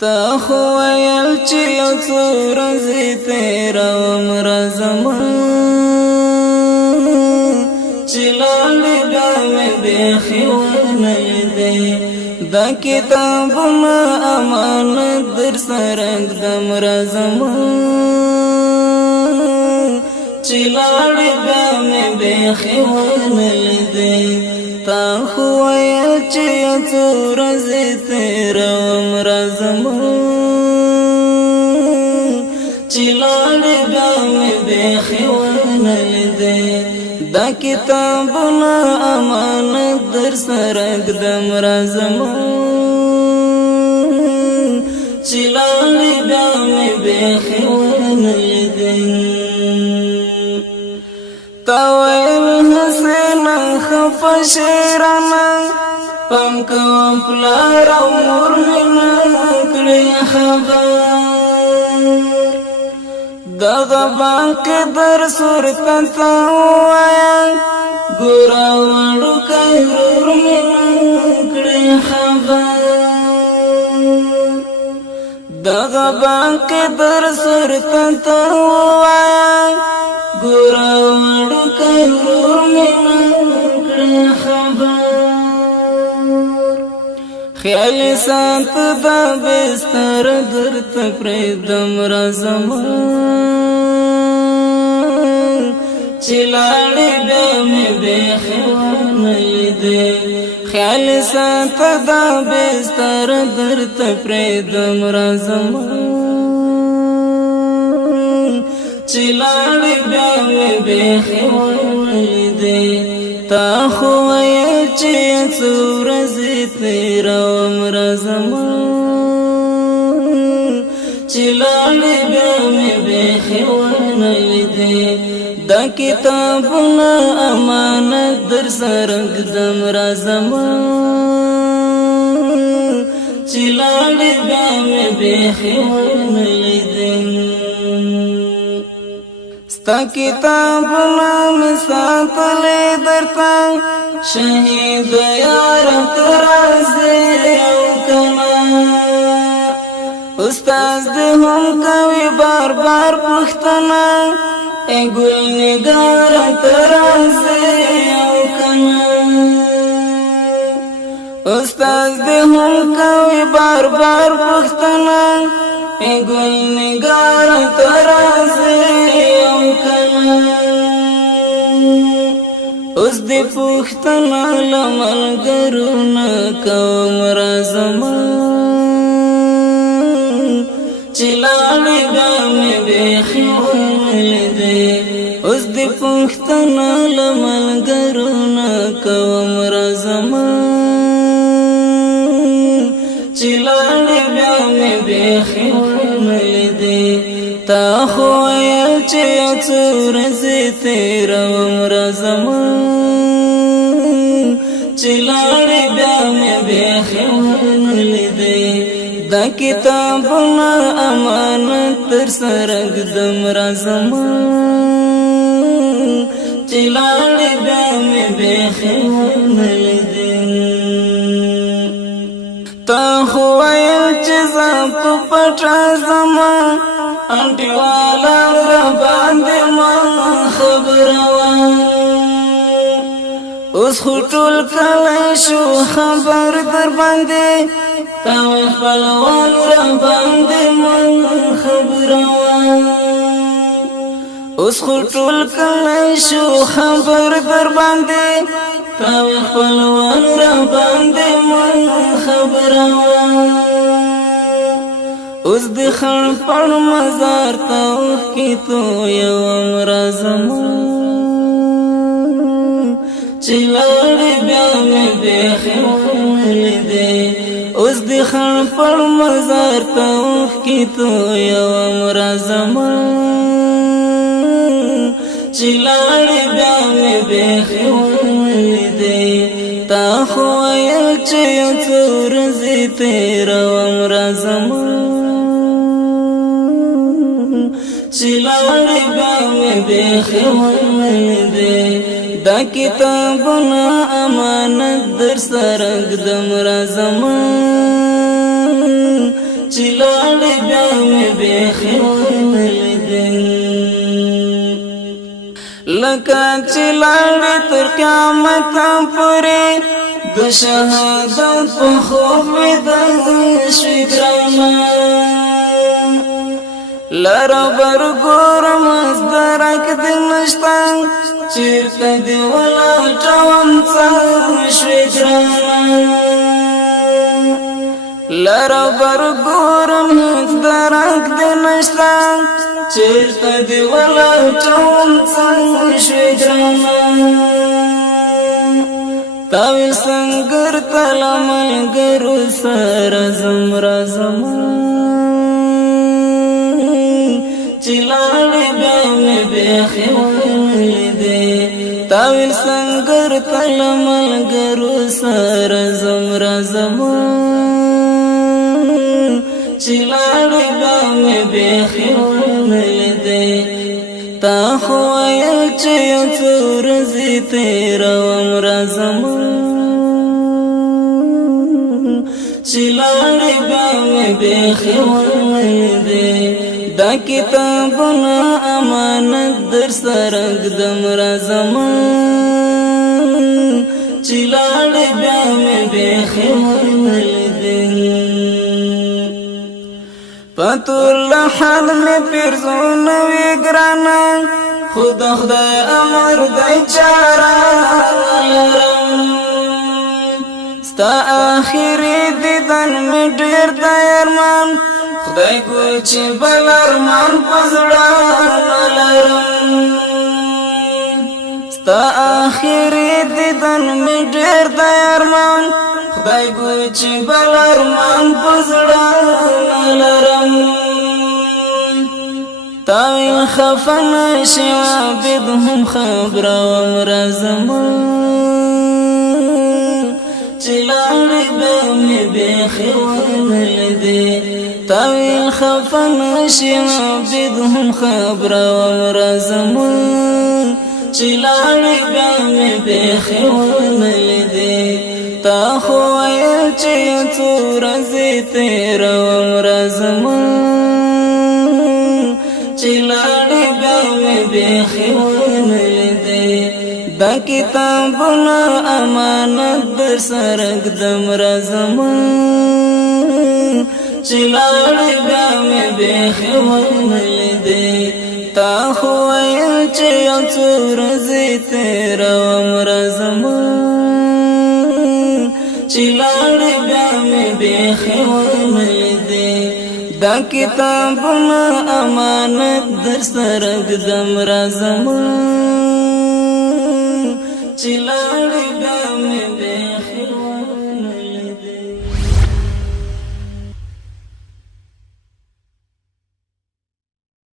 تا خو ویل چې یو څو ورځې تېروم راځمه چې لاړې بیا مې بیخي ونه لیدې دا کتابونه امانت در سره ږدم راځمه چې لاړې بیا مې بیخي ونه لیدې تا خو ویل چې یو څو ورځې تېروم راځمه چې لاړې بیا مې بیخي ونه لیدې دا کتابونه امانت در سره ږدم راځمه چې لاړې بیا مې بیخي ونه لیدې تا ویل حسینه خفه شیرانه پام کوم پلار او مور مې نه کړې خبر دغه بانکې در صورته ته ووایه ګوره وړوکی ورور مې نه کړې خبر دغه بانکې در صورته ته ووایه ګوره وړوکی ورور مې نه کړې خبر خیال سات دا بستر درته پرېږدم راځمه چې لاړې بیا مې بیخي ونه لیدې خیال سات دا بستر درته پرېږدم راځمه چې لاړې بیا مې بیخي ونه لیدې تا خو ویل چې څو ورځې تېروم راځمه چې لاړې بیا مې بیخي ونه لیدې دا کتابونه امانت در سره ږدم راځمه چې لاړې بیا مې بیخي ونه لیدې ستا کتابونه مې ساتلې درته شهید یار ته راځې او کنه استاد دې هم کوي بار بار پوښتنه ای ګل نګار ته راځې او کنه استاد دې هم کوي بار بار پوښتنه ای ګل نګار ته راځې او کنه اوس دې پوښتنه له ملګرو نه کوم راځمه چې لاړې بیا مې بیخي ونه لیدې اوس دې پوښتنه له ملګرو نه کوم راځمه چې لاړې بیا مې بیخي ونه لیدې تا خو ویل چې یو څو ورځې تېروم راځمه چې لاړې بیا مې بیخي ونه لیدې دا کتابونه امانت در سره ږدم راځمه چې لاړې بیا مې بیخي ونه لیدې تا خو ویل چې زه په پټه ځمه انټي والا را باندې ما خبره وه اوس خو ټول کلی شو خبر در باندې تا ویل خپلوان را باندې ما خبره وه اوس خو ټول کلی شو خبر در باندې تا ویل خپلوان را باندې ما خبره وه اوس د خړ پړ مزار ته اوښکې تویوم راځمه چې لاړې بیا مې بیخي ونه لیدې اوس د خړ پړ مزار ته اوښکې تویوم راځمه چې لاړې بیا مې بیخي ونه لیدې تا خو ویل چې یو څو ورځې تېروم راځمه چې لاړې بیا مې بیخي ونه لیدې دا کتابونه امانت در سره ږدم راځمه چې لاړې بیا مې بیخي ونه لیدې لکه چې لاړې تر قیامته پورې د شهادت په خوب ویده شوې ګرانه لره بر ګورم درک دې نشته چېرته دې ولاټوم څه شوې ګرانه لره بر ګورم درک دې نشته چېرته دې ولاټوم څه شوې ګرانه تاوی سنگر تلا ملګرو سره زم رازم چې لاړې بیا مې بیخي ونه لیدې تاوی سنگر تلا ملګرو سره زم رازم چې لاړې بیا مې بیخي ونه لیدې تا خو ویل چې یو څو ورځې تېروم راځم چې لاړې بیا مې بیخي ونه لیدې دا کتابونه امانت در سره ږدم راځم چې لاړې بیا مې بیخي ونه لیدې پتول حال می پیرزونه وی ګرانه خود خدای امر دای چارا لرم ستا آخری دیدن می ډیر د ارمان خدای کو چې بل ارمان پزړه لرم ستا آخری دیدن می ډیر د ارمان خدای کو چې بل ارمان پزړه لرم تاویل خفن شوا بدهم خبره ورزم چې لاړې بیا مې بیخي ونه لیدې تاویل خفن شوا بدهم خبره ورزم چې لاړې بیا مې بیخي ونه لیدې تا خو ویل چې یو څو ورځې تېروم راځم چې لاړې بیا مې بیخي ونه لیدې دا کتابونه امانت در سره ږدم راځم چې لاړې بیا مې بیخي ونه لیدې تا خو ویل چې یو څو ورځې تېروم راځم چې لاړې بیا مې بیخي ونه لیدې دا کتابونه امانت در سره ږدم راځم چې لاړې بیا